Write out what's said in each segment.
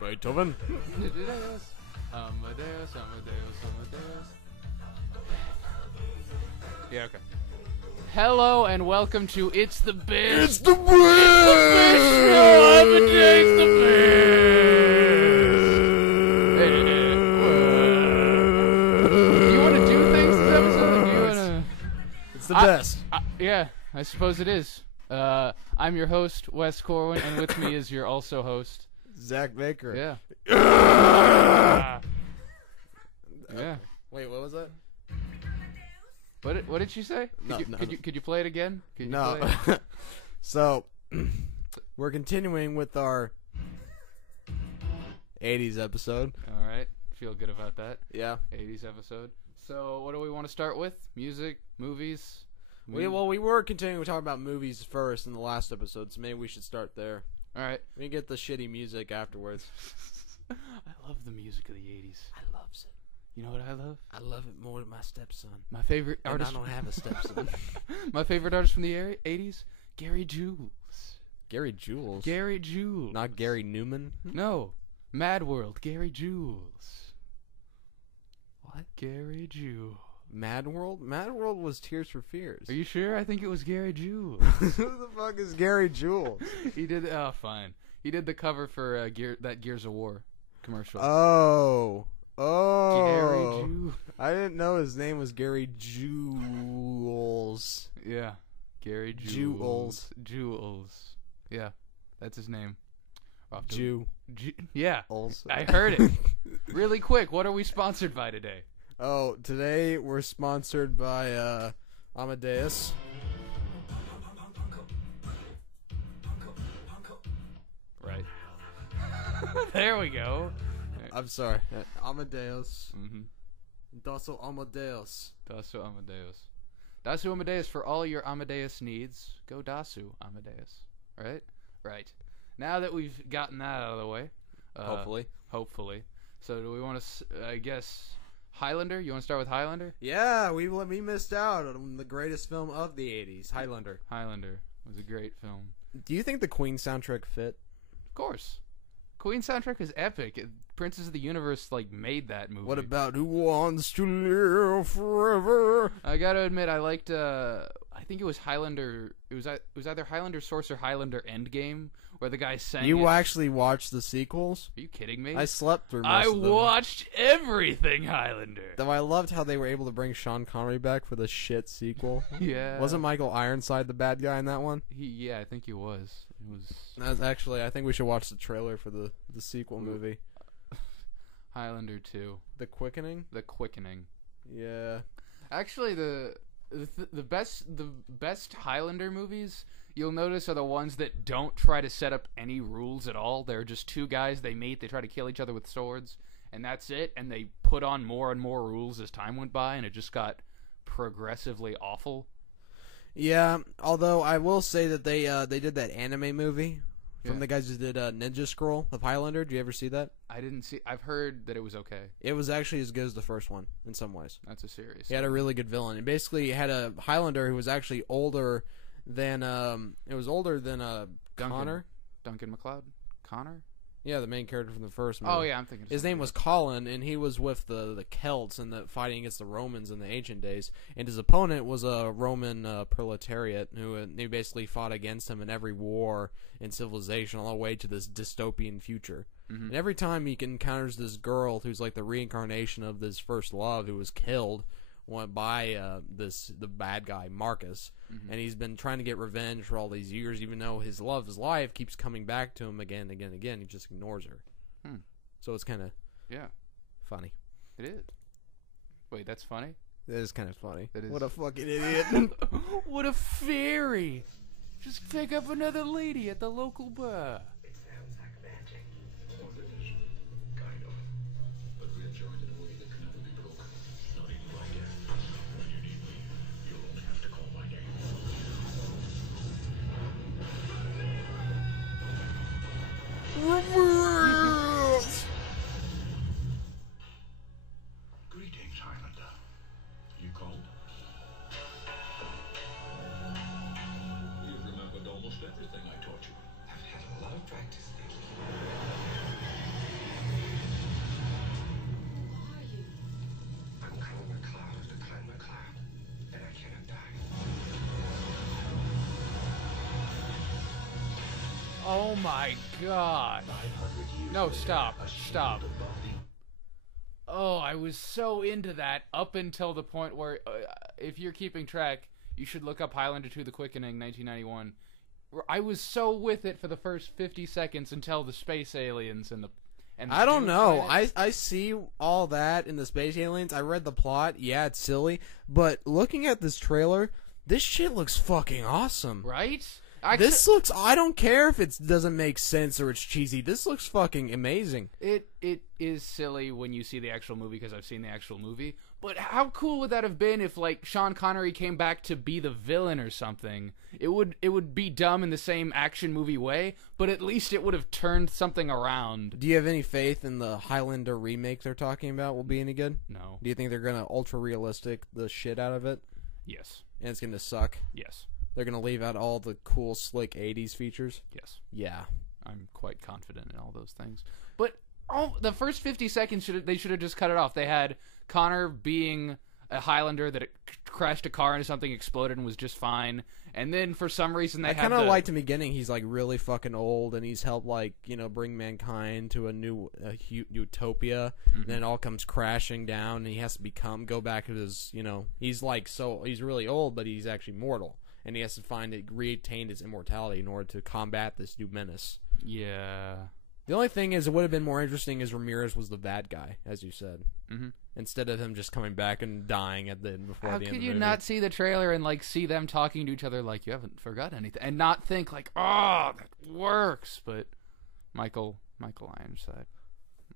Yeah. Beethoven. Amadeus. Yeah, okay. Hello and welcome to It's the Best. It's the best. Show. Amadeus the Best. Do you want to do things this episode? Do you want to? It's the best. Yeah, I suppose it is. I'm your host, Wes Corwin, and with me is your also host, Zach Baker. Yeah. Yeah. Wait, what was that? What did she say? Could you play it again? No. So, we're continuing with our 80s episode. All right. Feel good about that. Yeah. 80s episode. So, what do we want to start with? Music, movies? We were continuing to talk about movies first in the last episode, so maybe we should start there. All right. We can get the shitty music afterwards. I love the music of the 80s. I loves it. You know what I love? I love it more than my stepson. My favorite artist. I don't have a stepson. My favorite artist from the 80s? Gary Jules. Gary Jules? Gary Jules. Not Gary Newman? No. Mad World. Gary Jules. What? Gary Jules. Mad World? Mad World was Tears for Fears. Are you sure? I think it was Gary Jules. Who the fuck is Gary Jules? He did. Oh, fine. He did the cover for that Gears of War commercial. Oh. Gary Jules. I didn't know his name was Gary Jules. Yeah. Gary Jules. Jules. Yeah. That's his name. Yeah. Also. I heard it. Really quick, what are we sponsored by today? Oh, today we're sponsored by Amadeus. Right. There we go. I'm sorry. Amadeus. Mm-hmm. Dasso Amadeus. Dasu Amadeus. Dasu Amadeus for all your Amadeus needs. Go Dasu Amadeus. Right? Right. Now that we've gotten that out of the way. Hopefully. So do we want to, I guess... Highlander? You want to start with Highlander? Yeah, we missed out on the greatest film of the 80s, Highlander. Highlander was a great film. Do you think the Queen soundtrack fit? Of course. Queen soundtrack is epic. Princes of the Universe made that movie. What about Who Wants to Live Forever? I gotta admit, I liked. I think it was Highlander. It was either Highlander Source or Highlander Endgame, where the guy sang. You actually watched the sequels? Are you kidding me? I slept through most I of them. watched everything Highlander. Though I loved how they were able to bring Sean Connery back for the shit sequel. Yeah. Wasn't Michael Ironside the bad guy in that one? Yeah, I think he was. It was. Actually, I think we should watch the trailer for the sequel movie. Highlander 2. The Quickening? The Quickening. Yeah. Actually, the best Highlander movies you'll notice are the ones that don't try to set up any rules at all. They're just two guys, they meet, they try to kill each other with swords, and that's it, and they put on more and more rules as time went by, and it just got progressively awful. Yeah, although I will say that they did that anime movie from the guys who did Ninja Scroll of Highlander. Did you ever see that? I didn't see. I've heard that it was okay. It was actually as good as the first one in some ways. That's a serious. He had a really good villain. And basically had a Highlander who was actually older than Connor. Duncan MacLeod? Connor? Yeah, the main character from the first movie. Oh yeah, I'm thinking. His name was Colin, and he was with the Celts and fighting against the Romans in the ancient days. And his opponent was a Roman proletariat who basically fought against him in every war in civilization, all the way to this dystopian future. Mm-hmm. And every time he encounters this girl who's like the reincarnation of this first love, who was killed by the bad guy Marcus, and he's been trying to get revenge for all these years, even though his love, his life, keeps coming back to him again and again and again. He just ignores her. So it's kind of funny. It is. Wait, that's funny? It is kind of funny. That is. What a fucking idiot. What a fairy. Just pick up another lady at the local bar. It sounds like magic. Well, it is. Kind of. But we are joined in a way that can never be broken. Not even by death. When you need me, you'll only have to call my name. Greetings, Highlander. You called? We have everything I taught you? I've had a lot of practice lately. Who are you? I'm climbing a cloud to climb a cloud, and I cannot die. Oh my god. 900 years No, later, stop. a shield Stop. of bounty. Oh, I was so into that up until the point where, if you're keeping track, you should look up Highlander 2: The Quickening, 1991. I was so with it for the first 50 seconds until the space aliens and the I don't Doom know. planet. I see all that in the space aliens. I read the plot. Yeah, it's silly. But looking at this trailer, this shit looks fucking awesome. Right? This looks... I don't care if it doesn't make sense or it's cheesy. This looks fucking amazing. It is silly when you see the actual movie, because I've seen the actual movie. But how cool would that have been if, like, Sean Connery came back to be the villain or something? It would be dumb in the same action movie way, but at least it would have turned something around. Do you have any faith in the Highlander remake they're talking about will be any good? No. Do you think they're gonna ultra realistic the shit out of it? Yes. And it's gonna suck? Yes. They're gonna leave out all the cool, slick 80s features? Yes. Yeah. I'm quite confident in all those things. But the first 50 seconds, they should have just cut it off. They had Connor being a Highlander that crashed a car into something, exploded, and was just fine. And then for some reason they I had kind of liked in the beginning. He's like really fucking old, and he's helped like bring mankind to a new utopia. And then it all comes crashing down, and he has to go back to his he's like he's really old, but he's actually mortal, and he has to retain his immortality in order to combat this new menace. Yeah. The only thing is, it would have been more interesting as Ramirez was the bad guy, as you said, Mm-hmm. instead of him just coming back and dying before the end of the movie. How could you not see the trailer and like see them talking to each other like you haven't forgot anything, and not think like, oh, that works? But Michael Ironside.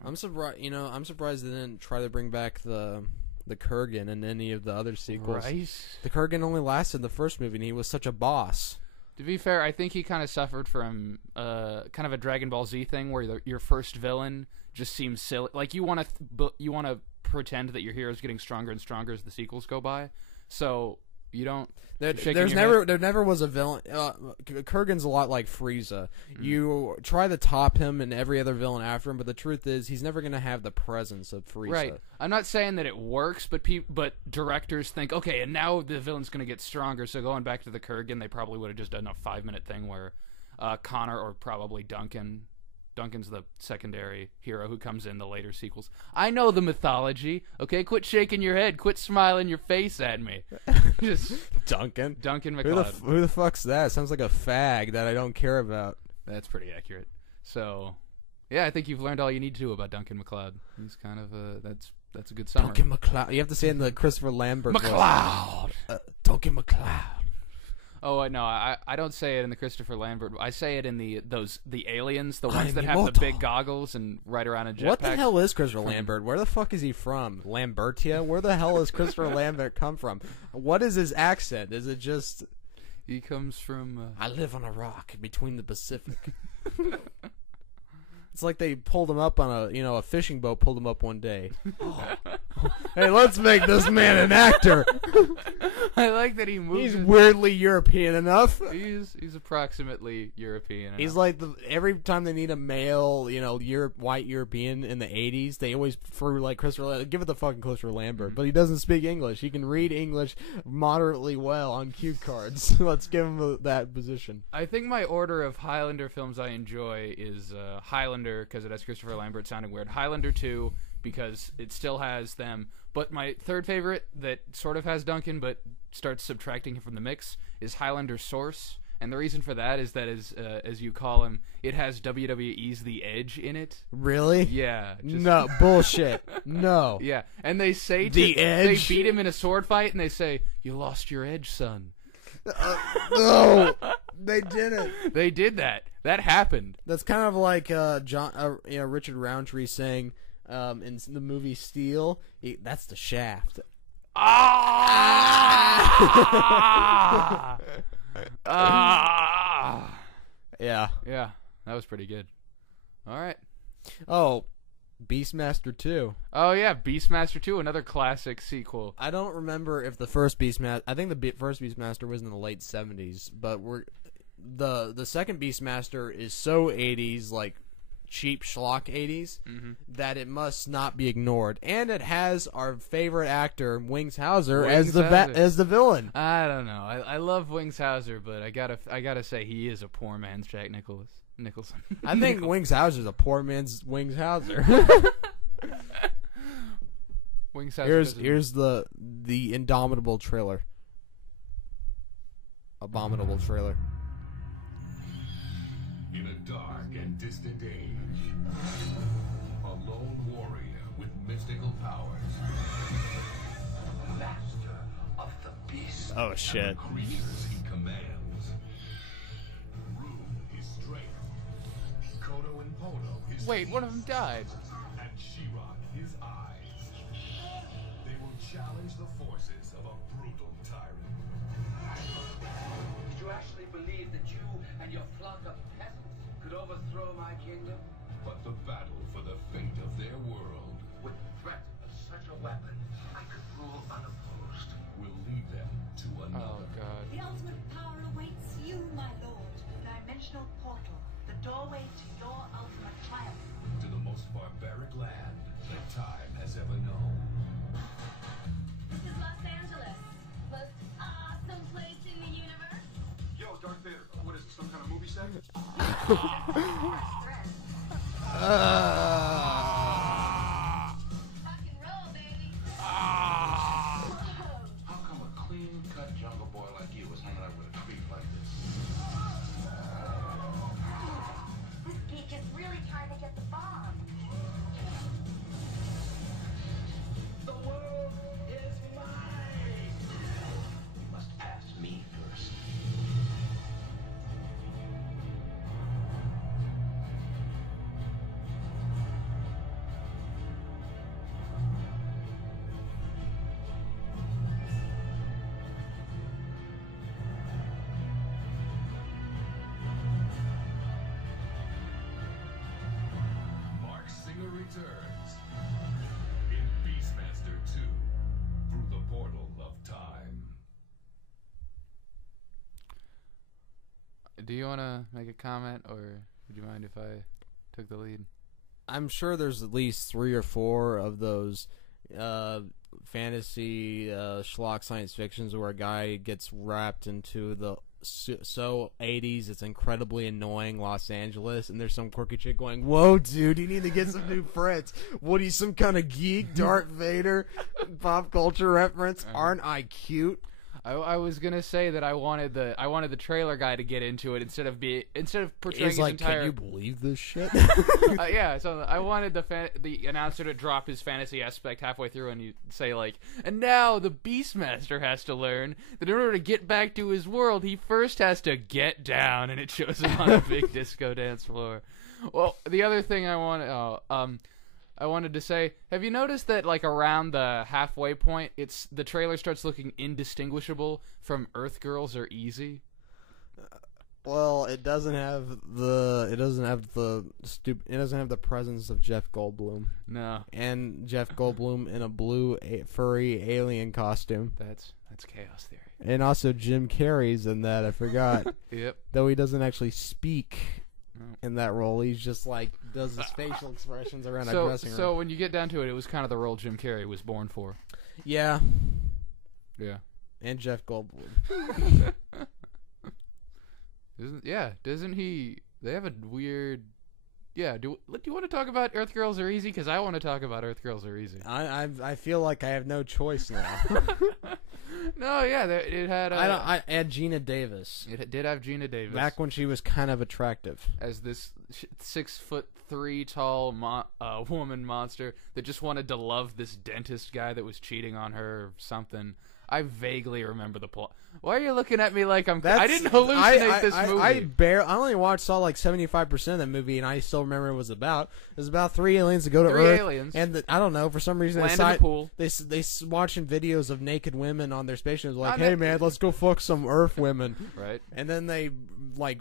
I'm surprised. I'm surprised they didn't try to bring back the Kurgan in any of the other sequels. Right. The Kurgan only lasted the first movie, and he was such a boss. To be fair, I think he kind of suffered from kind of a Dragon Ball Z thing where your first villain just seems silly. Like you want to pretend that your hero's getting stronger and stronger as the sequels go by. So you don't. There never was a villain. Kurgan's a lot like Frieza. You try to top him and every other villain after him, but the truth is he's never going to have the presence of Frieza. Right. I'm not saying that it works, but directors think, okay, and now the villain's going to get stronger. So going back to the Kurgan, they probably would have just done a 5-minute thing where Connor or probably Duncan's the secondary hero who comes in the later sequels. I know the mythology. Okay, quit shaking your head. Quit smiling your face at me. Just Duncan McLeod. Who the fuck's that? Sounds like a fag that I don't care about. That's pretty accurate. So, yeah, I think you've learned all you need to about Duncan McLeod. He's kind of that's a good summary. Duncan McLeod. You have to say it in the Christopher Lambert voice. McLeod. Duncan McLeod. Oh no, I don't say it in the Christopher Lambert. I say it in the aliens, the ones I'm that have immortal. the big goggles and ride around in jetpacks. What the hell is Christopher Lambert? Where the fuck is he from? Lambertia? Where the hell does Christopher Lambert come from? What is his accent? Is it just... He comes from... I live on a rock between the Pacific. It's like they pulled him up on a fishing boat pulled him up one day. Oh. Hey, let's make this man an actor. I like that he moves. He's weirdly European enough. He's approximately European. He's like every time they need a male, white European in the 80s, they always prefer like Christopher Lambert. Give it the fucking Christopher Lambert, but he doesn't speak English. He can read English moderately well on cue cards. Let's give him that position. I think my order of Highlander films I enjoy is Highlander because it has Christopher Lambert sounding weird. Highlander 2 because it still has them. But my third favorite that sort of has Duncan but starts subtracting him from the mix is Highlander Source. And the reason for that is that, as you call him, it has WWE's The Edge in it. Really? Yeah. No, bullshit. No. Yeah. And they say The Edge? They beat him in a sword fight and they say, "You lost your edge, son." No, they didn't. They did that. That happened. That's kind of like Richard Roundtree saying in the movie Steel, that's the shaft. Ah! Ah! Yeah. Yeah, that was pretty good. All right. Oh, Beastmaster 2. Oh, yeah, Beastmaster 2, another classic sequel. I don't remember if the first Beastmaster... I think the first Beastmaster was in the late 70s, but the second Beastmaster is so 80s, like cheap schlock 80s, that it must not be ignored. And it has our favorite actor, Wings Hauser, as the villain. I don't know. I love Wings Hauser, but I gotta say he is a poor man's Jack Nicholson. I think Wings Hauser's a poor man's Wings Hauser. Wings Hauser here's the Indomitable trailer. Abominable trailer. In a dark and distant age, a lone warrior with mystical powers, master of the beast, Oh shit. and the creatures he commands. Rue his strength, Kodo and Podo his Wait, feet, one of them died. and She-Ra his eyes. They will challenge the forces of a brutal tyrant. Did you actually believe that you and your flock of peasants could overthrow my kingdom? But the battle for the fate of their world With the threat of such a weapon, I could rule unopposed. will lead them to Oh another. god. The ultimate power awaits you, my lord. Dimensional portal, the doorway to your ultimate triumph. To the most barbaric land that time has ever known. This is Los Angeles. Most awesome place in the universe. Yo, Darth Vader. What is it, some kind of movie set? Rock and roll, baby. How come a clean-cut jungle boy like you was hanging out with a creep like this? This geek is really trying to get the bomb. The world is mine! You must pass me first. Mark Singer returns in Beastmaster 2 through the portal of time. Do you want to make a comment, or would you mind if I took the lead? I'm sure there's at least 3 or 4 of those fantasy schlock science fictions where a guy gets wrapped into the so 80s it's incredibly annoying Los Angeles, and there's some quirky chick going, "Whoa, dude, you need to get some new friends. What are you, some kind of geek? Darth Vader? Pop culture reference? Aren't I cute?" I was gonna say that I wanted the trailer guy to get into it instead of portraying He's his like, entire. "Can you believe this shit?" Yeah, so I wanted the announcer to drop his fantasy aspect halfway through, and you say like, and now the Beastmaster has to learn that in order to get back to his world, he first has to get down, and it shows him on a big disco dance floor. Well, the other thing I wanted to say, have you noticed that like around the halfway point, the trailer starts looking indistinguishable from Earth Girls Are Easy? Well, it doesn't have the presence of Jeff Goldblum. No, And Jeff Goldblum in a blue furry alien costume. that's chaos theory. And also Jim Carrey's in that, I forgot. Yep. Though he doesn't actually speak in that role. He's just like does his facial expressions around a dressing room. So when you get down to it, it was kind of the role Jim Carrey was born for. Yeah. Yeah. And Jeff Goldblum. Doesn't he? They have a weird. Yeah. Do you want to talk about Earth Girls Are Easy? Because I want to talk about Earth Girls Are Easy. I feel like I have no choice now. No, yeah, it had. I had Gina Davis. It did have Gina Davis Back when she was kind of attractive. as this 6'3" tall woman monster that just wanted to love this dentist guy that was cheating on her or something. I vaguely remember the plot. Why are you looking at me like I didn't hallucinate this movie? I only saw like 75% of that movie, and I still remember what it was about. It was about 3 aliens that go to Three Earth, aliens. and I don't know, for some reason Land in the pool. they watching videos of naked women on their spaceships, like, Not hey naked. man, let's go fuck some Earth women, Right. and then they like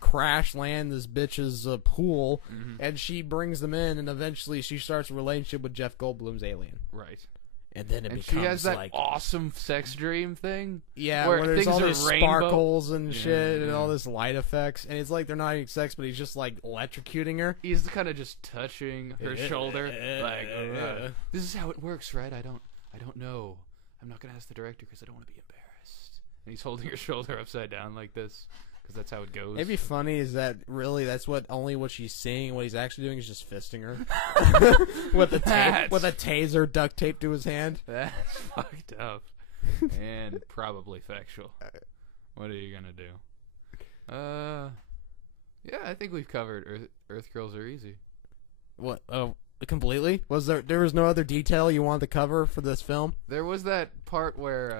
crash land this bitch's pool, and she brings them in, and eventually she starts a relationship with Jeff Goldblum's alien. Right. And then it and becomes she has that like awesome sex dream thing. yeah, where where there's things all are these rainbow. sparkles and Yeah, shit and yeah. all this light effects, and it's like they're not having sex, but he's just like electrocuting her. He's kind of just touching her shoulder, like, this is how it works, right? I don't know. I'm not gonna ask the director because I don't want to be embarrassed. And he's holding her shoulder upside down like this because that's how it goes. It'd be funny is that really that's what she's seeing, and what he's actually doing is just fisting her with a taser duct taped to his hand. That's fucked up and probably factual. What are you gonna do? Yeah, I think we've covered Earth Girls Are Easy. What? Oh, completely? There was no other detail you wanted to cover for this film? There was that part where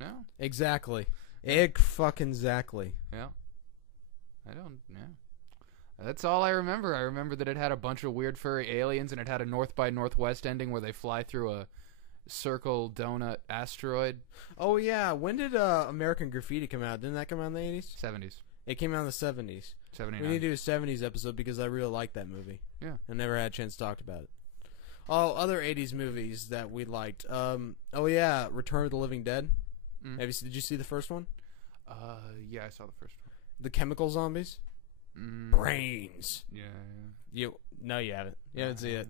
no. Exactly. Fucking exactly. Yeah. Yeah. That's all I remember. I remember that it had a bunch of weird furry aliens, and it had a North by Northwest ending where they fly through a circle donut asteroid. Oh yeah, when did American Graffiti come out? Didn't that come out in the 80s? 70s. It came out in the 70s. 79. We need to do a 70s episode because I really like that movie. Yeah. I never had a chance to talk about it. Oh, other 80s movies that we liked. Oh yeah, Return of the Living Dead. Did you see the first one? Yeah, I saw the first one. The chemical zombies? Brains. Yeah. No, you haven't. You haven't seen it.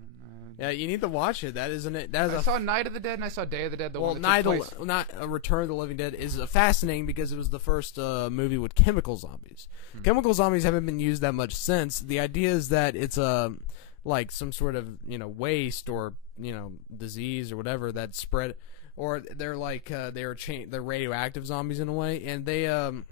Yeah, you need to watch it. That isn't it. I saw Night of the Dead and I saw Day of the Dead. Return of the Living Dead is fascinating because it was the first movie with chemical zombies. Chemical zombies haven't been used that much since. The idea is that it's like some sort of waste or disease or whatever that spread, or they're like they're radioactive zombies in a way, and if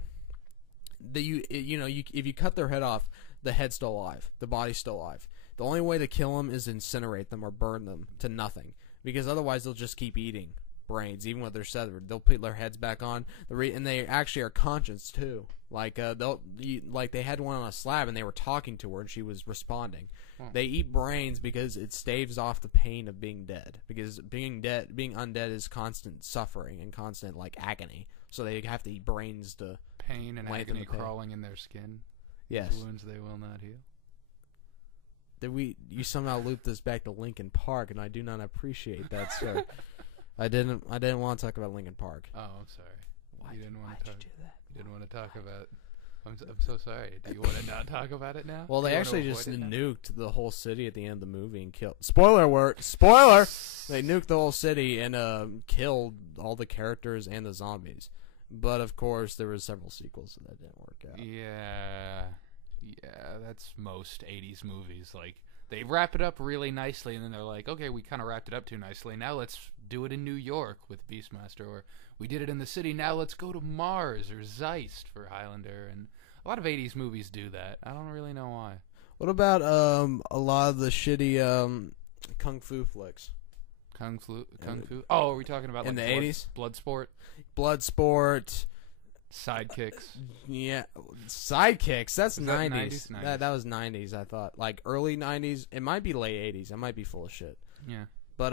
you cut their head off, the head's still alive, the body's still alive. The only way to kill them is incinerate them or burn them to nothing, because otherwise they'll just keep eating brains, even when they're severed. They'll put their heads back on, and they actually are conscious too. Like they had one on a slab and they were talking to her and she was responding. They eat brains because it staves off the pain of being dead. Because being undead is constant suffering and constant agony. So they have to eat brains to pain and agony crawling in their skin. Yes, wounds they will not heal. You somehow looped this back to Linkin Park, and I do not appreciate that, sir. I didn't want to talk about Linkin Park. Oh, I'm sorry. Why did you do that? You didn't want to talk about. I'm so sorry. Do you want to not talk about it now? Well, they actually just nuked the whole city at the end of the movie and killed. Spoiler alert! Spoiler! They nuked the whole city and killed all the characters and the zombies. But of course, there was several sequels that didn't work out. Yeah, that's most 80s movies. Like, they wrap it up really nicely, and then they're like, okay, we kind of wrapped it up too nicely. Now let's do it in New York with Beastmaster, or we did it in the city, now let's go to Mars, or Zeist for Highlander. And a lot of 80s movies do that. I don't really know why. What about a lot of the shitty kung fu flicks? Kung Fu? Oh, are we talking about in the 80s? Bloodsport. Sidekicks. Yeah, Sidekicks. That's 90s. That was 90s. I thought early 90s. It might be late 80s. I might be full of shit. Yeah. But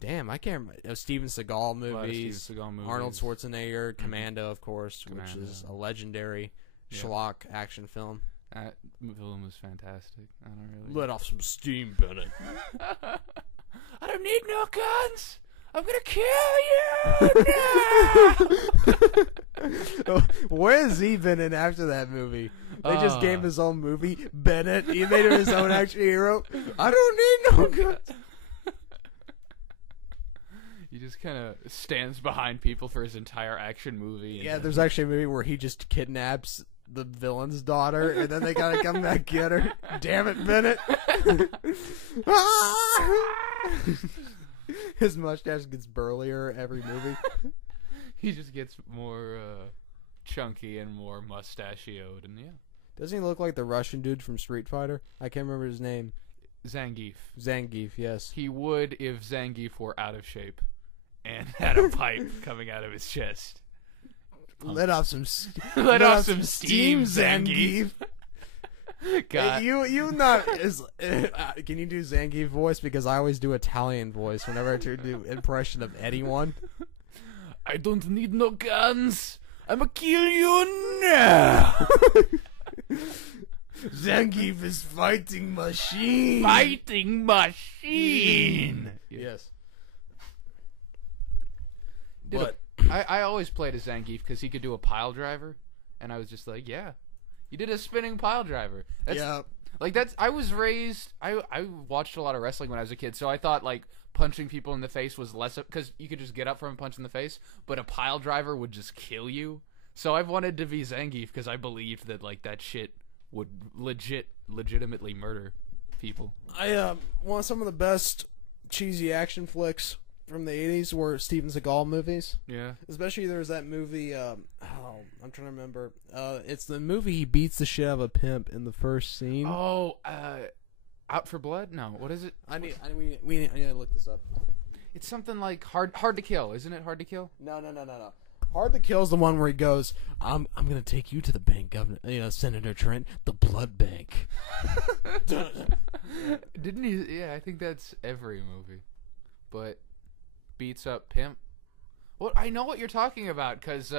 damn, I can't remember. Steven Seagal movies. Arnold Schwarzenegger, Commando, of course, which is a legendary schlock action film. That film was fantastic. I don't really. Let off some steam, Bennett. I don't need no guns. I'm gonna kill you! Where has he been in after that movie? They just gave him his own movie, Bennett. He made him his own action hero. I don't need no guns. He just kind of stands behind people for his entire action movie. Yeah, there's actually a movie where he just kidnaps the villain's daughter, and then they gotta come back get her. Damn it, Bennett! His mustache gets burlier every movie. He just gets more chunky and more mustachioed, and yeah. Doesn't he look like the Russian dude from Street Fighter? I can't remember his name. Zangief. Zangief, yes. He would if Zangief were out of shape and had a pipe coming out of his chest. Let off some Let off some steam, Zangief. God. You not can you do Zangief voice, because I always do Italian voice whenever I do impression of anyone. I don't need no guns. I'ma kill you now. Zangief is fighting machine. Fighting machine. Yes. But I always played as Zangief because he could do a pile driver, and I was just like, yeah, you did a spinning pile driver. Yeah. Like I was raised. I watched a lot of wrestling when I was a kid, so I thought like punching people in the face was less because you could just get up from a punch in the face, but a pile driver would just kill you. So I've wanted to be Zangief because I believed that like that shit would legitimately murder people. One of some of the best cheesy action flicks from the 80s were Steven Seagal movies. Yeah. Especially there's that movie, I'm trying to remember. It's the movie he beats the shit out of a pimp in the first scene. Oh, Out for Blood? No, what is it? I need to look this up. It's something like Hard to Kill, isn't it? Hard to Kill? No. Hard to Kill is the one where he goes, I'm gonna take you to the bank, Governor, Senator Trent, the blood bank. Didn't he? Yeah, I think that's every movie. But beats up pimp. Well, I know what you're talking about because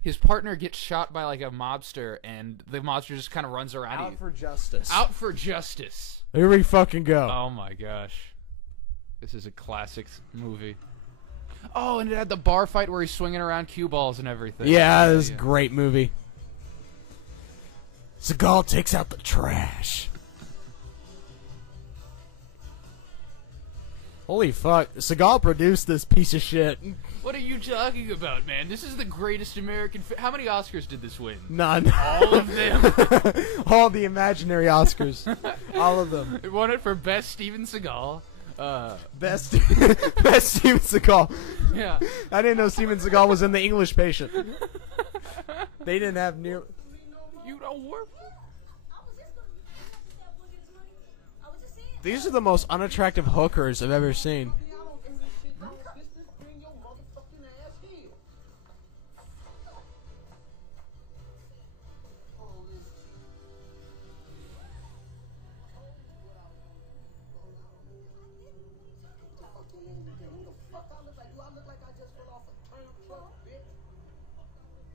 his partner gets shot by like a mobster, and the mobster just kind of runs around. Out for justice. Out for justice. Here we fucking go. Oh my gosh, this is a classic movie. Oh, and it had the bar fight where he's swinging around cue balls and everything. Yeah, this is a great movie. Seagal takes out the trash. Holy fuck. Seagal produced this piece of shit. What are you talking about, man? This is the greatest American... How many Oscars did this win? None. All of them? All the imaginary Oscars. All of them. It won it for Best Steven Seagal. Best Steven Seagal. Yeah. I didn't know Steven Seagal was in The English Patient. They didn't have near... You don't work... These are the most unattractive hookers I've ever seen.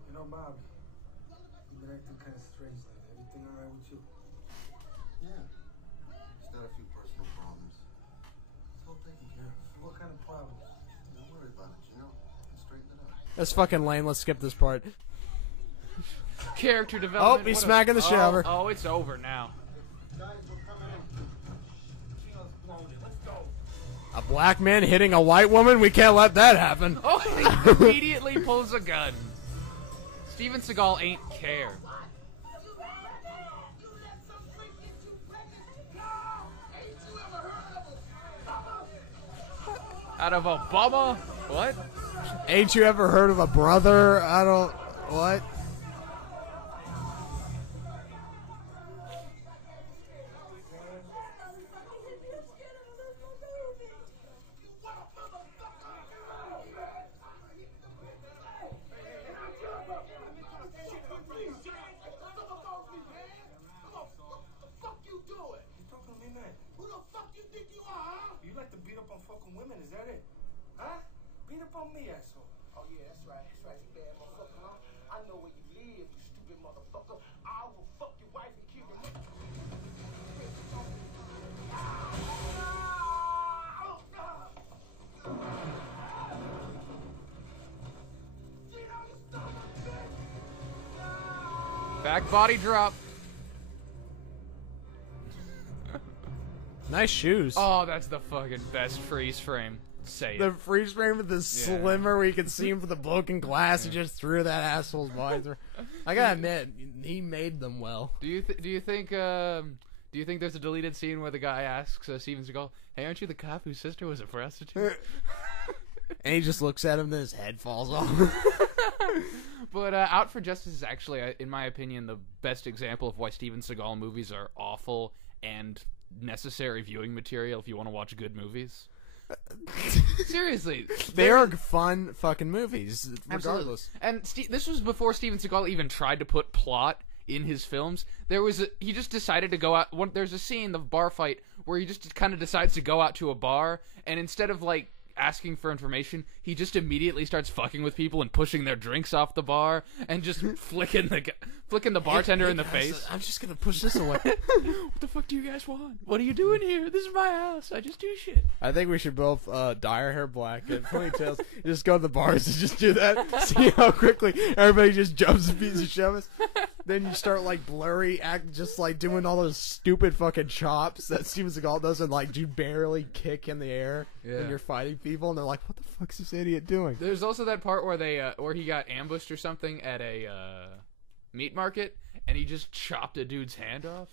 You know, Bobby, you've been acting kind of strange lately. Everything all right with you? Yeah. Just had a few personal problems. It's all taken care of. What kind of problems? Don't worry about it, you know? I'll straighten it up. That's fucking lame. Let's skip this part. Character development. Oh, he's smacking the shower. Oh, it's over now. Guys, we're coming in. Gina's blown it. Let's go. A black man hitting a white woman? We can't let that happen. Oh, he immediately pulls a gun. Steven Seagal ain't care. Out of Obama? What? Ain't you ever heard of a brother? I don't... What? You like to beat up on fucking women, is that it? Huh? Beat up on me, asshole. Oh, yeah, that's right, you bad motherfucker, huh? I know where you live, you stupid motherfucker. I will fuck your wife and kill your mother. Back body drop. Nice shoes. Oh, that's the fucking best freeze frame. Say The it. freeze frame with the slimmer where you can see him for the broken glass. He just threw that asshole's body through. I gotta admit, he made them well. Do you think there's a deleted scene where the guy asks Steven Seagal, "Hey, aren't you the cop whose sister was a prostitute?" And he just looks at him, then his head falls off. But Out for Justice is actually, in my opinion, the best example of why Steven Seagal movies are awful and necessary viewing material if you want to watch good movies. Seriously, They are fun fucking movies, regardless. Absolutely. And this was before Steven Seagal even tried to put plot in his films. He just decided to go out. There's a scene, the bar fight, where he just kind of decides to go out to a bar, and instead of like asking for information, he just immediately starts fucking with people and pushing their drinks off the bar and just flicking flicking the bartender in the face. I'm just gonna push this away. What the fuck do you guys want? What are you doing here? This is my house. I just do shit. I think we should both dye our hair black, get ponytails, just go to the bars and just do that. See how quickly everybody just jumps and beats and shoves. Then you start like blurry act, just like doing all those stupid fucking chops that Steven Seagal does, and like you barely kick in the air when you're fighting people, and they're like, "What the fuck's this idiot doing?" There's also that part where where he got ambushed or something at a meat market, and he just chopped a dude's hand off.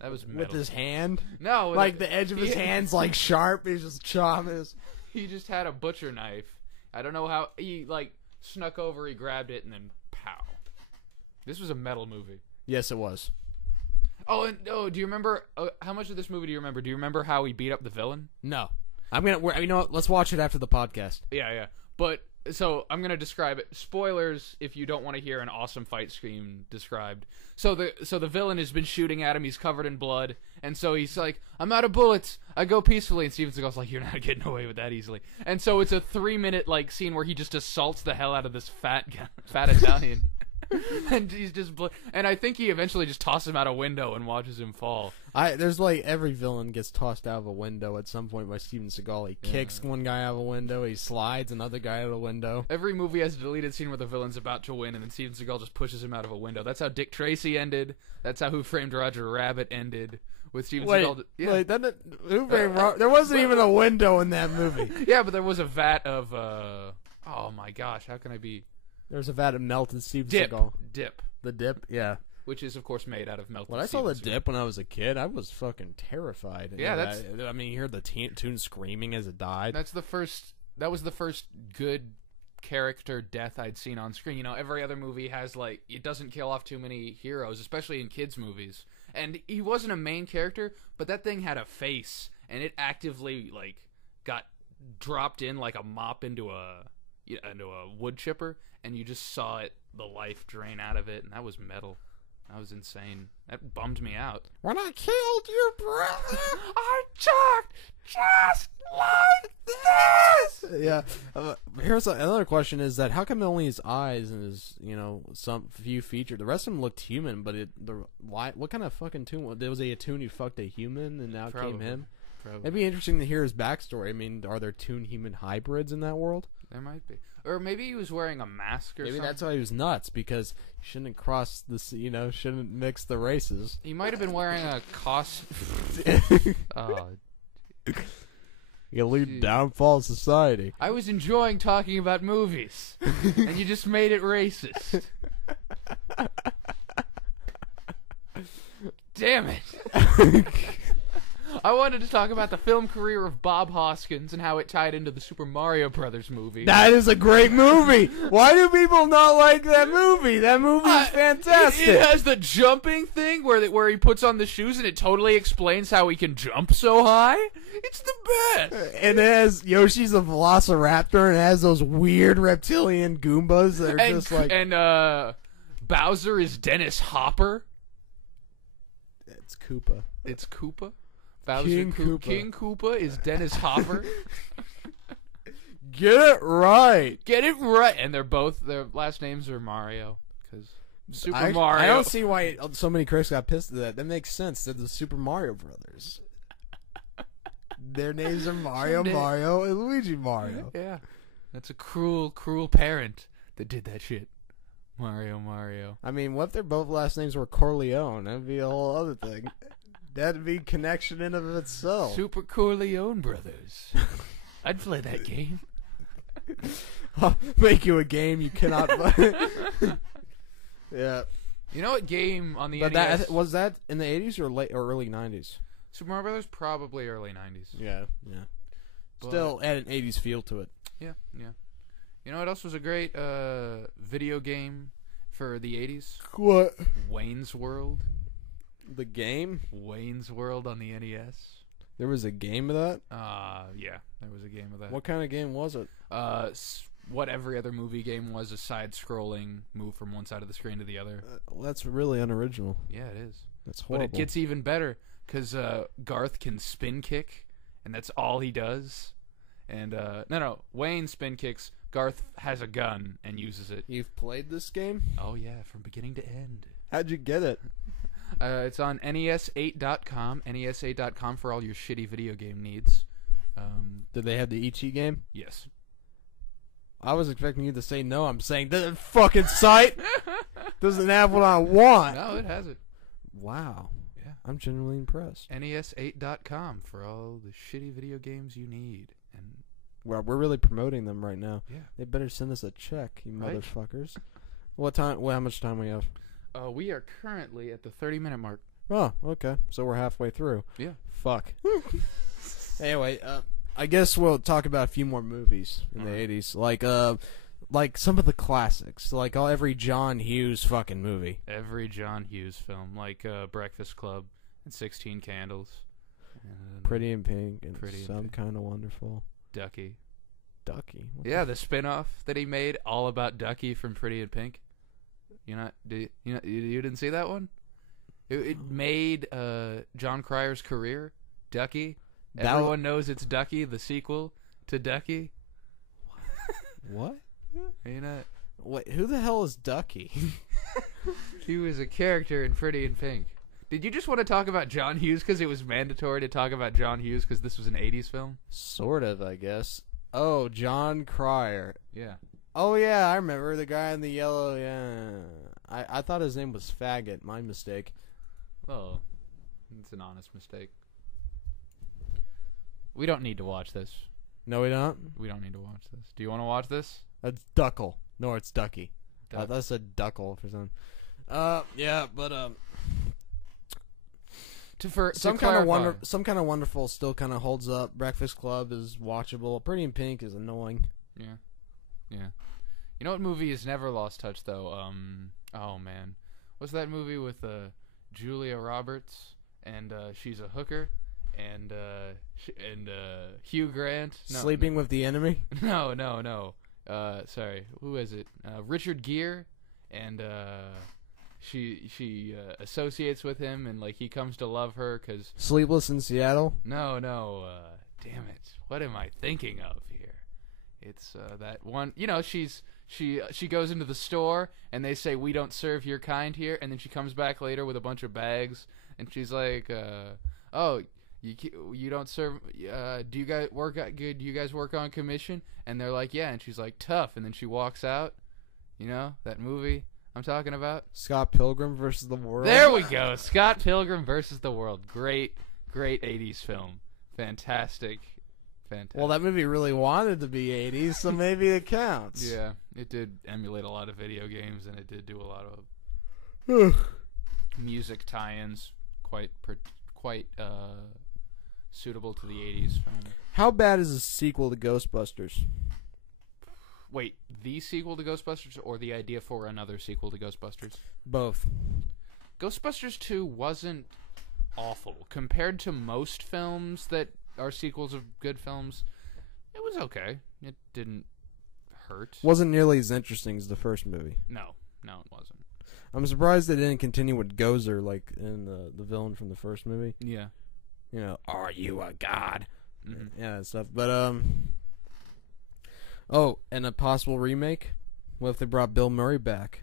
That was metal. With his hand. No, like the edge of his hand's like sharp. He's just chopping his. He just had a butcher knife. I don't know how he like snuck over. He grabbed it and then pow. This was a metal movie. Yes, it was. Oh, and do you remember how much of this movie do you remember? Do you remember how he beat up the villain? No. You know what? Let's watch it after the podcast. Yeah. But so I'm gonna describe it. Spoilers if you don't want to hear an awesome fight scene described. So the villain has been shooting at him. He's covered in blood, and so he's like, "I'm out of bullets. I go peacefully." And Steven Seagal's like, "You're not getting away with that easily." And so it's a 3-minute like scene where he just assaults the hell out of this fat Italian. And he's just and I think he eventually just tosses him out a window and watches him fall. There's like every villain gets tossed out of a window at some point by Steven Seagal. He kicks one guy out of a window, he slides another guy out of a window. Every movie has a deleted scene where the villain's about to win, and then Steven Seagal just pushes him out of a window. That's how Dick Tracy ended. That's how Who Framed Roger Rabbit ended. With Steven Seagal. Wait, there wasn't even a window in that movie. Yeah, but there was a vat of oh my gosh, how can I be? There's a vat of melted Steven Dip. Seagal. Dip. The dip? Yeah. Which is, of course, made out of melted When I saw the dip when I was a kid, I was fucking terrified. Yeah, I mean, you heard the tune screaming as it died. That was the first good character death I'd seen on screen. You know, every other movie has, like, it doesn't kill off too many heroes, especially in kids' movies. And he wasn't a main character, but that thing had a face, and it actively, like, got dropped in like a mop into a wood chipper, and you just saw the life drain out of it, and that was metal. That was insane. That bummed me out. When I killed your brother, I talked just like this. Yeah. Here's another question: is that how come only his eyes and his, some few features? The rest of him looked human, but what kind of fucking tune? Was it a tune who fucked a human and now came him? Probably. It'd be interesting to hear his backstory. I mean, are there tune-human hybrids in that world? There might be. Or maybe he was wearing a mask or something. Maybe that's why he was nuts, because you shouldn't cross shouldn't mix the races. He might have been wearing a costume. Oh. You lead downfall of society. I was enjoying talking about movies, and you just made it racist. Damn it. I wanted to talk about the film career of Bob Hoskins and how it tied into the Super Mario Brothers movie. That is a great movie. Why do people not like that movie? That movie is fantastic. It has the jumping thing where he puts on the shoes and it totally explains how he can jump so high. It's the best. And it has Yoshi's a velociraptor and it has those weird reptilian Goombas that are just like... And Bowser is Dennis Hopper. It's Koopa. It's Koopa? King Koopa is Dennis Hopper. Get it right. Get it right. And their last names are Mario. Because Super Mario. I don't see why so many critics got pissed at that. That makes sense. They're the Super Mario Brothers. Their names are Mario, Mario, and Luigi Mario. Yeah. That's a cruel, cruel parent that did that shit. Mario. I mean, what if their both last names were Corleone? That'd be a whole other thing. That'd be connection in of itself. Super Corleone Brothers. I'd play that game. I'll make you a game you cannot play. Yeah. You know what game on the NES... But was that in the 80s or early 90s? Super Mario Brothers, probably early 90s. Yeah. Still had an 80s feel to it. Yeah. You know what else was a great video game for the 80s? What? Wayne's World. The game? Wayne's World on the NES. There was a game of that? Yeah, there was a game of that. What kind of game was it? What every other movie game was, a side-scrolling move from one side of the screen to the other. Well, that's really unoriginal. Yeah, it is. That's horrible. But it gets even better, because Garth can spin kick, and that's all he does. And, Wayne spin kicks Garth has a gun and uses it. You've played this game? Oh yeah, from beginning to end. How'd you get it? It's on NES8.com. NES8.com for all your shitty video game needs. Did they have the Ichi game? Yes. I was expecting you to say no. I'm saying that fucking site doesn't have what I want. No, it has it. Wow. Yeah. I'm genuinely impressed. NES8.com for all the shitty video games you need. And Well, we're really promoting them right now. yeah. They better send us a check, you Right. motherfuckers. What time? Well, how much time we have? We are currently at the 30-minute mark. Oh, okay. So we're halfway through. Yeah. Fuck. Anyway, I guess we'll talk about a few more movies in the 80s. Like some of the classics. Like every John Hughes fucking movie. Every John Hughes film, like Breakfast Club and 16 Candles. And Pretty in Pink and Pretty in Some Pink. Kind of Wonderful. Ducky. Ducky. What Yeah, the spin-off that he made all about Ducky from Pretty in Pink. You didn't see that one? It made John Cryer's career. Ducky. Everyone knows it's Ducky, the sequel to Ducky. What? You know, Wait, who the hell is Ducky? he was a character in Pretty in Pink. Did you just want to talk about John Hughes because it was mandatory to talk about John Hughes because this was an 80s film? Sort of, I guess. Oh, John Cryer. Yeah. Oh, yeah, I remember. The guy in the yellow, yeah. I thought his name was Faggot. My mistake. Well, it's an honest mistake. We don't need to watch this. No, we don't? We don't need to watch this. Do you want to watch this? That's Duckle. No, it's Ducky. I Duck. thought I said Duckle for some. Yeah, but some kind of wonderful still kind of holds up. Breakfast Club is watchable. Pretty in Pink is annoying. Yeah. Yeah. You know what movie has never lost touch though? Oh man, what's that movie with Julia Roberts and she's a hooker and Hugh Grant? No, Sleeping with the Enemy. No. Sorry, who is it? Richard Gere, and she associates with him, and like he comes to love her because Sleepless in Seattle. no, damn it, what am I thinking of here? It's that one. You know, she goes into the store and they say we don't serve your kind here, and then she comes back later with a bunch of bags, and she's like, oh. You don't serve. Do you guys work? Good. Do you guys work on commission? And they're like, yeah. And she's like, tough. And then she walks out. You know that movie I'm talking about? Scott Pilgrim versus the World. There we go. Scott Pilgrim versus the World. Great 80s film. Fantastic. Well, that movie really wanted to be 80s, so maybe it counts. Yeah, it did emulate a lot of video games, and it did do a lot of music tie-ins. Quite suitable to the 80s film. How bad is a sequel to Ghostbusters? Wait, the sequel to Ghostbusters or the idea for another sequel to Ghostbusters? Both. Ghostbusters 2 wasn't awful. Compared to most films that are sequels of good films, it was okay. It didn't hurt. Wasn't nearly as interesting as the first movie. No, it wasn't. I'm surprised they didn't continue with Gozer like in the villain from the first movie. Yeah. You know, are you a god? Mm-hmm. Yeah, and stuff. But oh, and a possible remake. What if they brought Bill Murray back?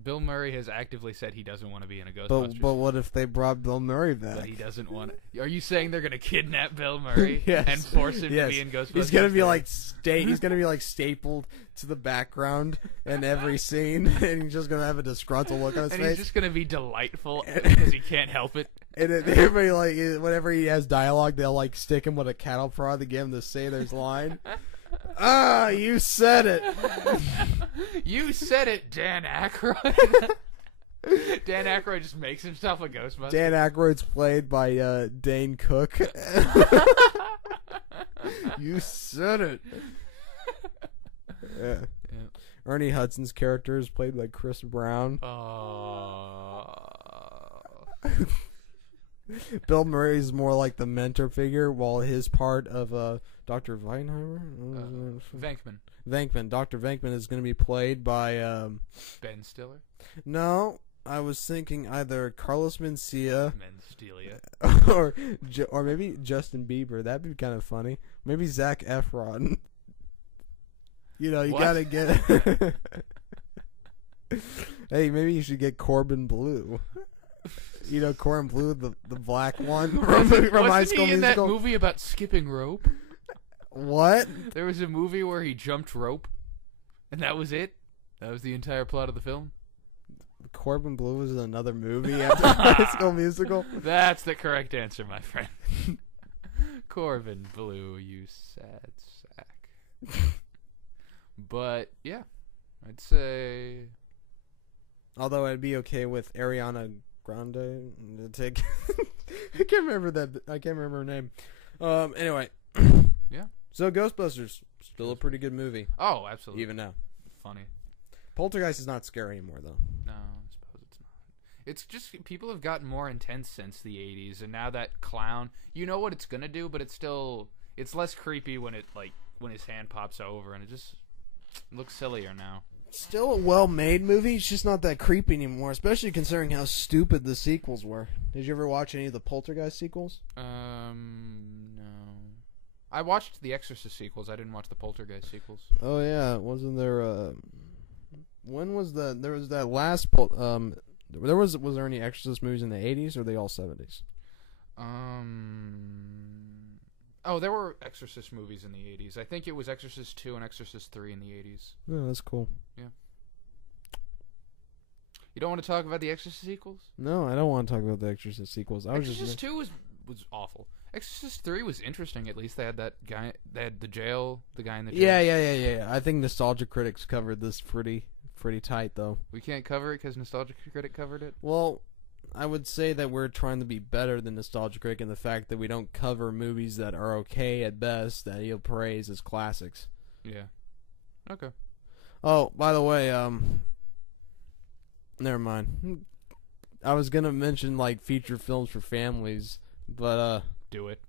Bill Murray has actively said he doesn't want to be in a Ghostbusters. But what if they brought Bill Murray back? But he doesn't want to. Are you saying they're going to kidnap Bill Murray Yes. and force him Yes. to be in Ghostbusters? He's gonna be like he's gonna be like stapled to the background in every scene, and he's just gonna have a disgruntled look on his and face. he's just going to be delightful because he can't help it. And then everybody, like, whenever he has dialogue, they'll like stick him with a cattle prod to get him to say their line. Ah, you said it. You said it, Dan Aykroyd. Dan Aykroyd just makes himself a Ghostbuster. Dan Aykroyd's played by Dane Cook. You said it. Yeah. Ernie Hudson's character is played by Chris Brown. Bill Murray's more like the mentor figure, while his part of Dr. Weinheimer? Venkman. Dr. Venkman is going to be played by... Ben Stiller? No, I was thinking either Carlos Mencia Menstelia. or maybe Justin Bieber. That'd be kind of funny. Maybe Zac Efron. You know, you What? gotta get. Hey, maybe you should get Corbin Blue. You know, Corbin Blue, the black one from High Wasn't School he in that Musical. movie about skipping rope? What? There was a movie where he jumped rope, and that was it. That was the entire plot of the film. Corbin Blue was in another movie after High School Musical. That's the correct answer, my friend. Corvin Blue, you sad sack. But yeah, I'd say. Although I'd be okay with Ariana Grande to take. I can't remember her name. Anyway. Yeah. So Ghostbusters, still a pretty good movie. Oh, absolutely. Even now. Funny. Poltergeist is not scary anymore, though. No, I suppose it's not. It's just people have gotten more intense since the 80s, and now that clown, you know what it's gonna do, but it's less creepy when when his hand pops over, and it just looks sillier now. Still a well-made movie. It's just not that creepy anymore, especially considering how stupid the sequels were. Did you ever watch any of the Poltergeist sequels? No. I watched the Exorcist sequels. I didn't watch the Poltergeist sequels. Oh yeah, wasn't there? When was there was that last? Was there any Exorcist movies in the 80s, or were they all 70s? Oh, there were Exorcist movies in the 80s. I think it was Exorcist 2 and Exorcist 3 in the 80s. Oh, that's cool. Yeah. You don't want to talk about the Exorcist sequels? No, I don't want to talk about the Exorcist sequels. Exorcist 2 was awful. Exorcist 3 was interesting. At least they had that guy. They had the guy in the jail. Yeah. I think Nostalgia Critics covered this pretty tight, though. We can't cover it because Nostalgia Critic covered it? Well, I would say that we're trying to be better than Nostalgia Critic in the fact that we don't cover movies that are okay at best that you'll praise as classics. Yeah. Okay. Oh, by the way, never mind. I was gonna mention like feature films for families, but do it.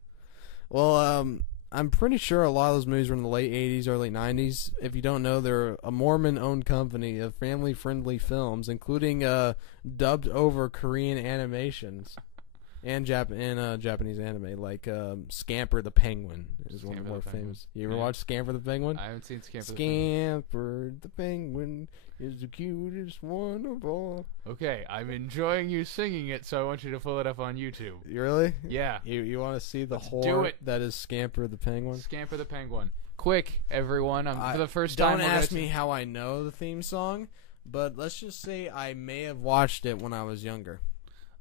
Well, I'm pretty sure a lot of those movies were in the late 80s, early 90s. If you don't know, they're a Mormon-owned company of family-friendly films, including dubbed-over Korean animations and Japanese anime, like Scamper the Penguin is one of the more famous. You ever watch Scamper the Penguin? I haven't seen Scamper the Penguin. Scamper the Penguin is the cutest one of all. Okay, I'm enjoying you singing it, so I want you to pull it up on YouTube. You really? Yeah. You want to see the Let's horror do it. that is Scamper the Penguin? Scamper the Penguin. Quick, everyone. For the first time. Don't ask me how I know the theme song, but let's just say I may have watched it when I was younger.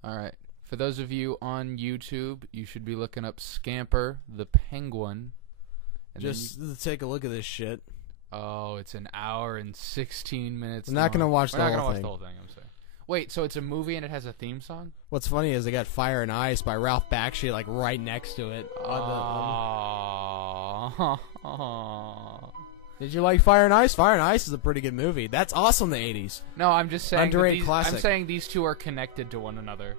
Alright. For those of you on YouTube, you should be looking up Scamper the Penguin. And just take a look at this shit. Oh, it's an hour and 16 minutes. I'm not going to watch the whole thing. We're not going to watch the whole thing, I'm sorry. Wait, so it's a movie and it has a theme song? What's funny is they got Fire and Ice by Ralph Bakshi like right next to it. Did you like Fire and Ice? Fire and Ice is a pretty good movie. That's awesome in the 80s. No, I'm just saying underrated classic. I'm saying these two are connected to one another.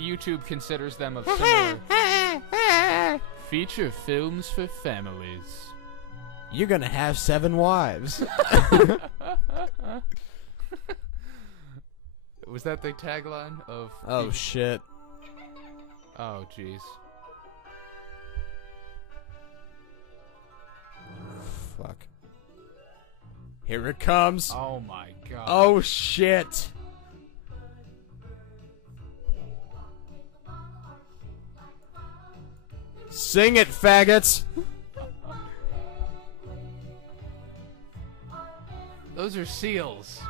YouTube considers them of similar feature films for families. You're gonna have 7 wives. Was that the tagline of? Oh shit. Oh jeez. Fuck. Here it comes. Oh my god. Oh shit. Sing it, faggots. Those are seals.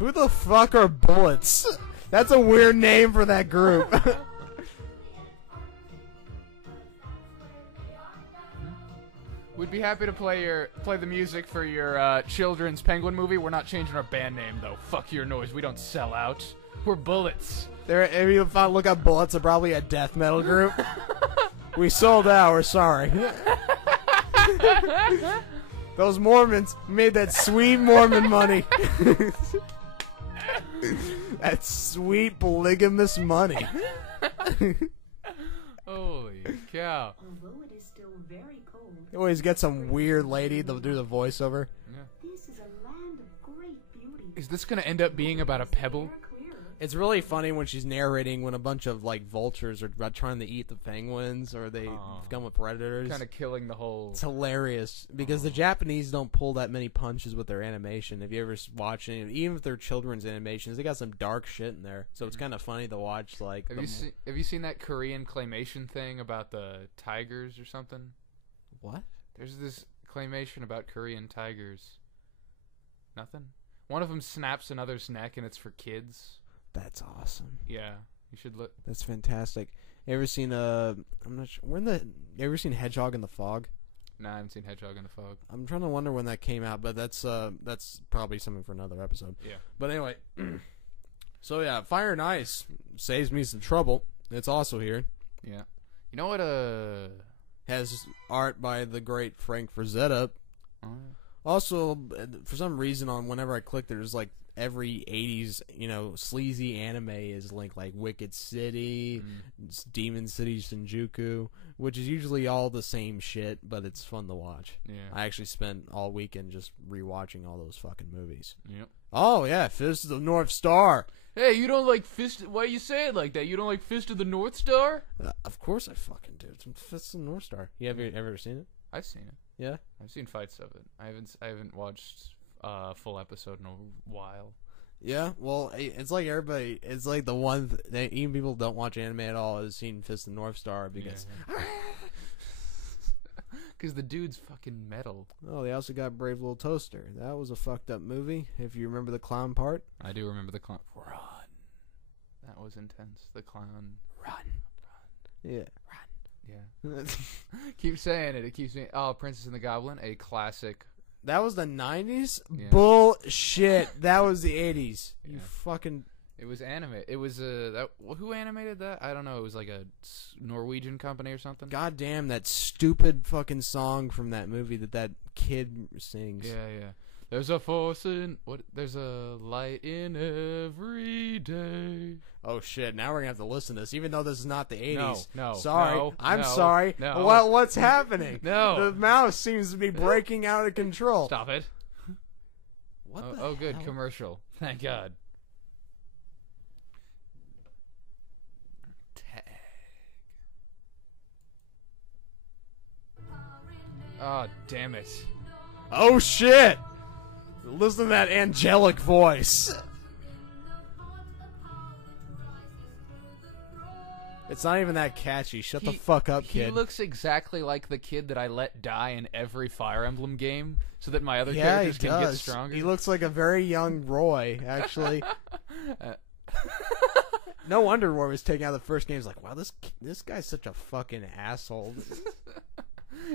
Who the fuck are Bullets? That's a weird name for that group. We'd be happy to play the music for your children's Penguin movie. We're not changing our band name though. Fuck your noise. We don't sell out. We're Bullets. If you look up Bullets, they're probably a death metal group. We sold out. We're sorry. Those Mormons made that sweet Mormon money. That sweet polygamous money. Holy cow. Although it is still very cold, You always get some weird lady to do the voiceover. this is a land of great beauty. Is this gonna end up being about a pebble? It's really funny when she's narrating when a bunch of like vultures are trying to eat the penguins or they come with predators. Kind of killing the whole... It's hilarious because the Japanese don't pull that many punches with their animation. If you ever watch any, even if they're children's animations, they got some dark shit in there. So it's kind of funny to watch. Like, have you seen that Korean claymation thing about the tigers or something? What? There's this claymation about Korean tigers. Nothing? One of them snaps another's neck and it's for kids. That's awesome. Yeah, you should look. That's fantastic. You ever seen I'm not sure. You ever seen Hedgehog in the Fog? No, I haven't seen Hedgehog in the Fog. I'm trying to wonder when that came out, but that's probably something for another episode. Yeah. But anyway, so yeah, Fire and Ice saves me some trouble. It's also here. Yeah. You know what? Has art by the great Frank Frazetta. Also, for some reason, whenever I click, there's like every 80s, sleazy anime is linked, like Wicked City, Demon City Shinjuku, which is usually all the same shit, but it's fun to watch. Yeah. I actually spent all weekend just rewatching all those fucking movies. Yep. Oh, yeah, Fist of the North Star. Hey, you don't like Fist... Why you say it like that? You don't like Fist of the North Star? Of course I fucking do. It's Fist of the North Star. You ever seen it? I've seen it. Yeah? I've seen fights of it. I haven't watched a full episode in a while. Yeah, well, it's like everybody. It's like the one that even people who don't watch anime at all has seen Fist of the North Star because the dude's fucking metal. Oh, they also got Brave Little Toaster. That was a fucked up movie. If you remember the clown part, I do remember the clown. Run. That was intense. The clown. Run. Yeah. Run. Yeah. Keep saying it. It keeps me. Oh, Princess and the Goblin, a classic. That was the 90s? Yeah. Bullshit. That was the 80s. Yeah. You fucking... It was animated. It was who animated that? I don't know. It was like a Norwegian company or something. God damn, that stupid fucking song from that movie that kid sings. Yeah, yeah. There's a force in... There's a light in every day. Oh, shit. Now we're going to have to listen to this, even though this is not the 80s. No. Sorry. No, I'm no, sorry. no. What's happening? No. The mouse seems to be breaking out of control. Stop it. What the Oh, good. hell? Commercial. Thank God. Tag. Oh, damn it. Oh, shit. Listen to that angelic voice. It's not even that catchy. Shut the fuck up, kid. He looks exactly like the kid that I let die in every Fire Emblem game so that my other Yeah, characters he can does. get stronger. He looks like a very young Roy, actually. No wonder Roy was taking out the first game. He's like, wow, this guy's such a fucking asshole.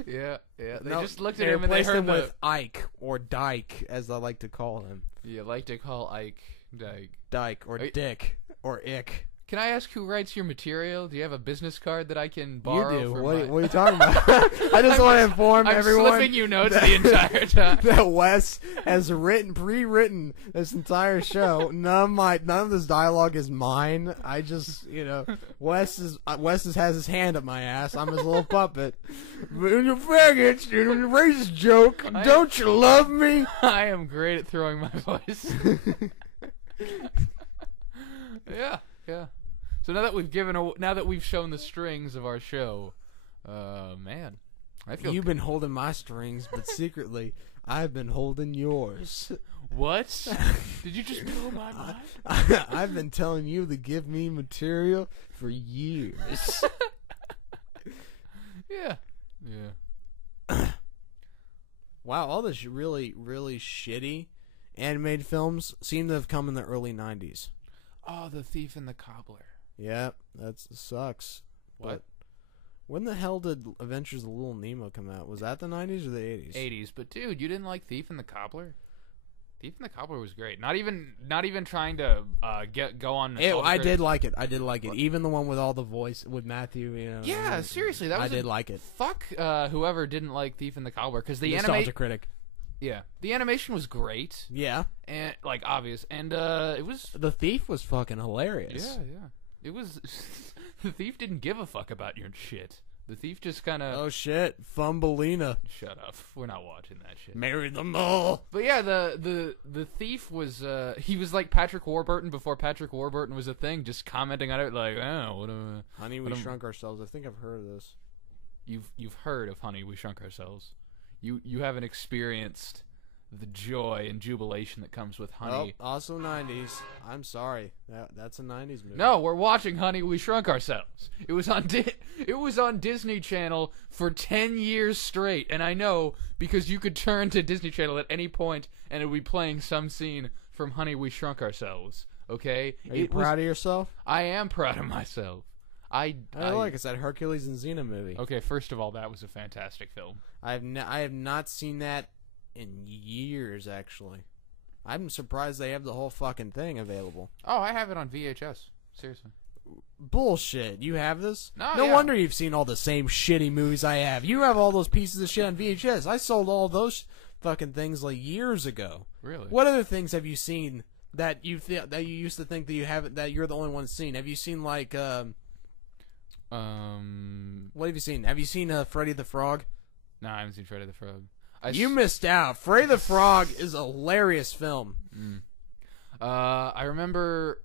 Yeah. They No, just looked at him and they replaced heard him with Ike, or Dyke, as I like to call him. You like to call Ike Dyke. Dyke, or Dick, or Ick. Can I ask who writes your material? Do you have a business card that I can borrow? You do. For What my... are you talking about? I just want to inform everyone. I'm slipping you notes the entire time. That Wes has pre-written this entire show. None of this dialogue is mine. I just, Wes has his hand up my ass. I'm his little puppet. You faggots, racist joke. Don't you love me? I am great at throwing my voice. Yeah. So now that we've shown the strings of our show, man, I feel you've been holding my strings, but secretly I've been holding yours. What? Did you just blow my mind? I've been telling you to give me material for years. Yeah. Wow, all this really, really shitty animated films seem to have come in the early 90s. Oh, The Thief and the Cobbler. Yeah, that sucks. What? But when the hell did Adventures of Little Nemo come out? Was that the 90s or the 80s? 80s. But dude, you didn't like Thief and the Cobbler? Thief and the Cobbler was great. Not even trying to go on. I did like it. Even the one with all the voice with Matthew. Yeah, seriously, that was. I did like it. Fuck whoever didn't like Thief and the Cobbler because the Nostalgia critic. Yeah, the animation was great. Yeah, and obvious, and it was. The Thief was fucking hilarious. Yeah. It was. The Thief didn't give a fuck about your shit. The Thief just kind of... Oh, shit. Fumbelina. Shut up. We're not watching that shit. Marry them all. But yeah, the Thief was... he was like Patrick Warburton before Patrick Warburton was a thing, just commenting on it like, oh, what a... Honey, we Shrunk Ourselves. I think I've heard of this. You've heard of Honey, We Shrunk Ourselves. You haven't experienced the joy and jubilation that comes with Honey. Oh, also 90s. I'm sorry. That's a 90s movie. No, we're watching Honey, We Shrunk Ourselves. It was on Disney Channel for 10 years straight, and I know because you could turn to Disney Channel at any point and it would be playing some scene from Honey, We Shrunk Ourselves. Okay? Are you proud of yourself? I am proud of myself. I like it's that Hercules and Xena movie. Okay, first of all, that was a fantastic film. I have not seen that in years, actually. I'm surprised they have the whole fucking thing available. Oh, I have it on VHS. Seriously. Bullshit. You have this? No wonder you've seen all the same shitty movies I have. You have all those pieces of shit on VHS. I sold all those fucking things like years ago. Really? What other things have you seen that you used to think that you haven't, that you're the only one seen? Have you seen like what have you seen? Have you seen Freddy the Frog? No, I haven't seen Freddy the Frog. You missed out. Freddy the Frog is a hilarious film. I remember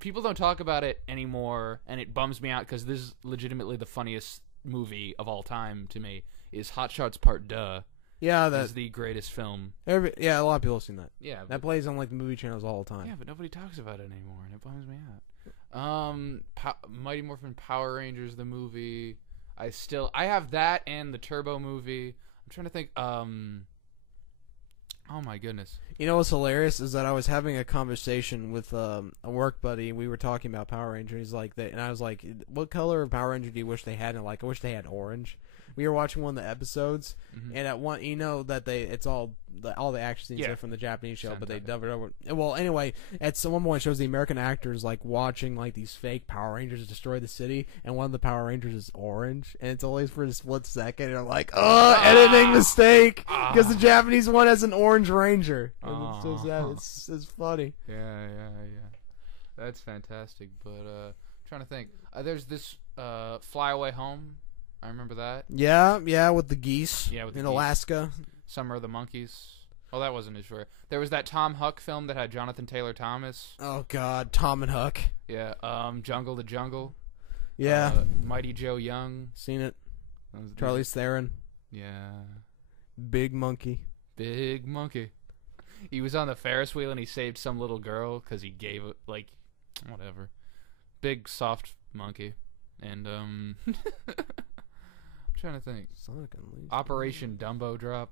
people don't talk about it anymore, and it bums me out because this is legitimately the funniest movie of all time to me. Is Hot Shots Part Duh? Yeah, that's the greatest film. A lot of people have seen that. Yeah, that plays on like the movie channels all the time. Yeah, but nobody talks about it anymore, and it bums me out. Mighty Morphin Power Rangers the movie. I have that and the Turbo movie. I'm trying to think. Oh my goodness. You know what's hilarious is that I was having a conversation with a work buddy. We were talking about Power Rangers. He's like, and I was like, "What color of Power Ranger do you wish they had?" And like, I wish they had orange. We were watching one of the episodes, and at one, you know that it's all the action scenes are from the Japanese show, but they dub it over. Well, anyway, at one point it shows the American actors like watching like these fake Power Rangers destroy the city, and one of the Power Rangers is orange, and it's always for a split second. And I'm like, editing mistake, because the Japanese one has an orange ranger. And it's just that it's funny. Yeah. That's fantastic. But I'm trying to think. There's this Fly Away Home. I remember that. Yeah, with the geese. Yeah, with the in geese. Alaska. Summer of the Monkeys. Oh, that wasn't as sure. There was that Tom Huck film that had Jonathan Taylor Thomas. Oh God, Tom and Huck. Yeah. Jungle to Jungle. Yeah. Mighty Joe Young. Seen it. Charlize Theron. Yeah. Big Monkey. Big Monkey. He was on the Ferris wheel and he saved some little girl because he gave it like whatever. Big soft monkey. And I'm trying to think. Operation Dumbo Drop.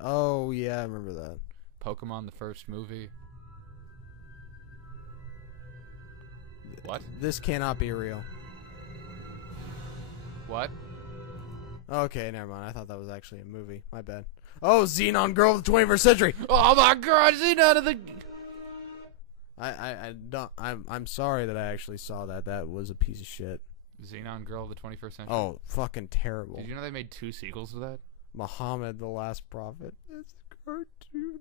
Oh yeah, I remember that. Pokemon the first movie. What? This cannot be real. What? Okay, never mind. I thought that was actually a movie. My bad. Oh, Xenon Girl of the 21st Century. Oh my God, Xenon of the. I'm sorry that I actually saw that. That was a piece of shit. Xenon Girl of the 21st Century. Oh, fucking terrible. Did you know they made 2 sequels of that? Muhammad the Last Prophet. It's a cartoon.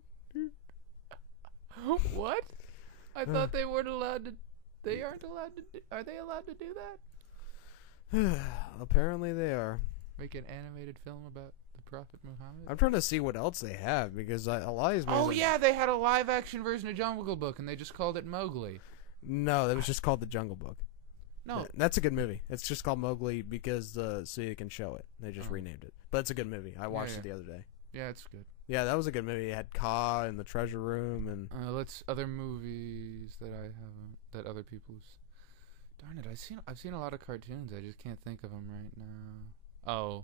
What? I thought they weren't allowed to. They aren't allowed to. Are they allowed to do that? Apparently they are. Make an animated film about the Prophet Muhammad? I'm trying to see what else they have because a lot of these. Oh yeah, they had a live-action version of Jungle Book and they just called it Mowgli. No, it was just called The Jungle Book. No, that's a good movie. It's just called Mowgli because so you can show it. They just renamed it, but it's a good movie. I watched it the other day. Yeah, it's good. Yeah, that was a good movie. It had Ka and the Treasure Room and. Other movies that I haven't, that other people's. Darn it! I've seen a lot of cartoons. I just can't think of them right now. Oh,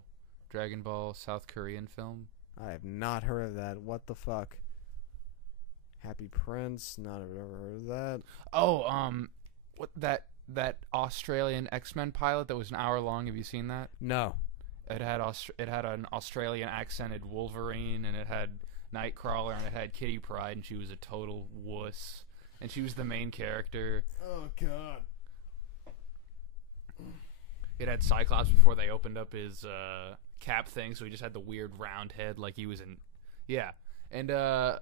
Dragon Ball South Korean film. I have not heard of that. What the fuck? Happy Prince. Not ever heard of that. Oh, what that Australian X-Men pilot that was an hour long. Have you seen that? No. It had an Australian accented Wolverine, and it had Nightcrawler, and it had Kitty Pryde, and she was a total wuss, and she was the main character. Oh God. It had Cyclops before they opened up his cap thing, so he just had the weird round head like he was in. Yeah, and it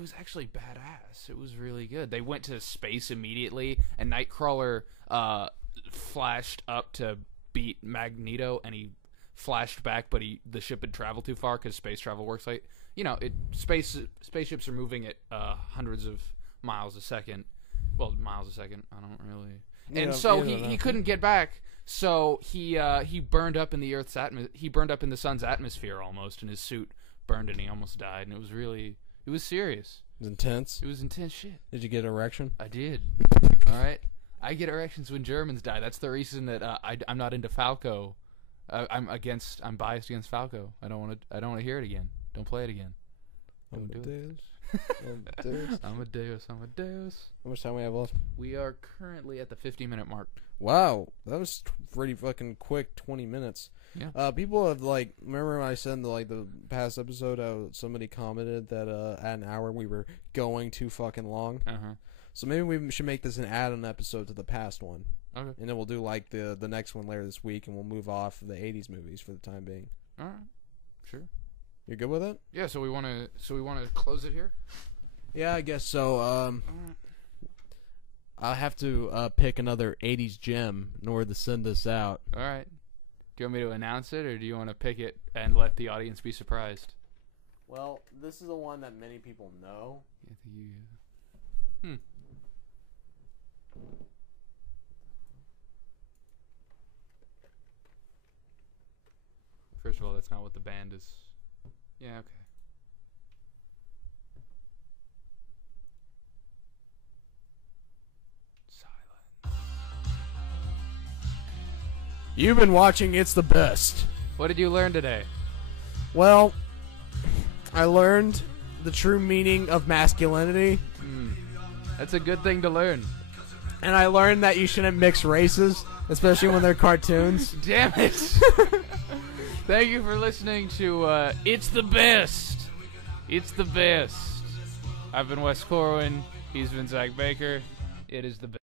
was actually badass. It was really good. They went to space immediately, and Nightcrawler flashed up to beat Magneto, and he flashed back, but the ship had traveled too far because space travel works like, you know, spaceships are moving at hundreds of miles a second. Well, miles a second. I don't really. And so he couldn't get back. So he burned up in the Earth's he burned up in the sun's atmosphere almost, and his suit burned, and he almost died. And it was serious. It was intense. It was intense shit. Did you get an erection? I did. All right. I get erections when Germans die. That's the reason that I'm not into Falco. I'm biased against Falco. I don't want to hear it again. Don't play it again. Don't do it. Amadeus. How much time we have left? We are currently at the 50-minute mark. Wow, that was pretty fucking quick. 20 minutes. Yeah. People have remember when I said in the past episode how somebody commented that at an hour we were going too fucking long. So maybe we should make this an add-on episode to the past one. Okay. And then we'll do the next one later this week, and we'll move off the 80s movies for the time being. All right. Sure. You're good with it? Yeah. So we want to close it here. Yeah, I guess so. I'll have to pick another 80s gem in order to send this out. All right. Do you want me to announce it, or do you want to pick it and let the audience be surprised? Well, this is the one that many people know. First of all, that's not what the band is. Yeah, okay. You've been watching It's the Best. What did you learn today? Well, I learned the true meaning of masculinity. That's a good thing to learn. And I learned that you shouldn't mix races, especially when they're cartoons. Damn it. Thank you for listening to It's the Best. It's the best. I've been Wes Corwin. He's been Zach Baker. It is the best.